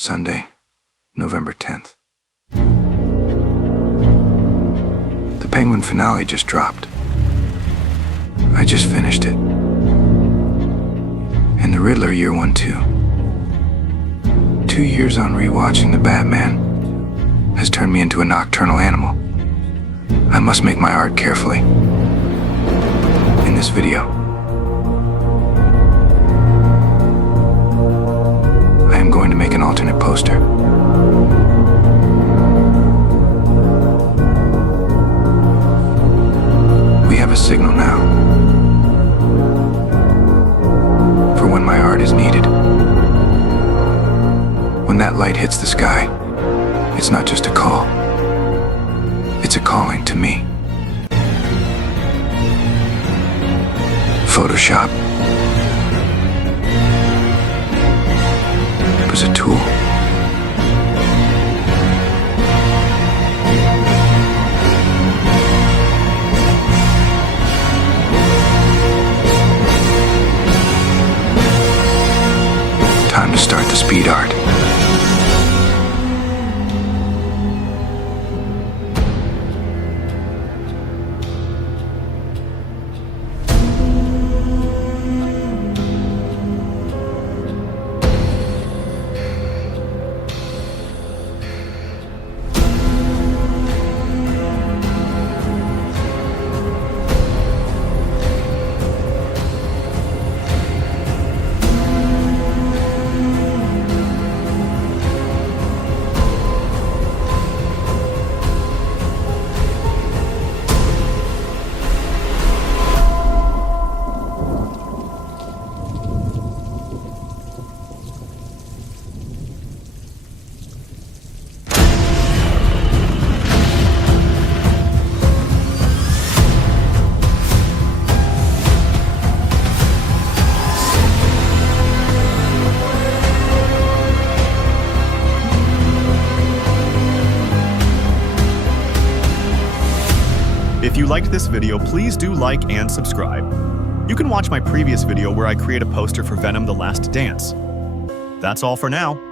Sunday, November 10th. The Penguin finale just dropped. I just finished it. And the Riddler Year 1 too. 2 years on rewatching The Batman has turned me into a nocturnal animal. I must make my art carefully. In this video, I am going to make an alternate poster. We have a signal now for when my art is needed. When that light hits the sky, it's not just a call. It's a calling to me. Photoshop was a tool. Time to start the speed art. If you liked this video, please do like and subscribe. You can watch my previous video where I create a poster for Venom: The Last Dance. That's all for now.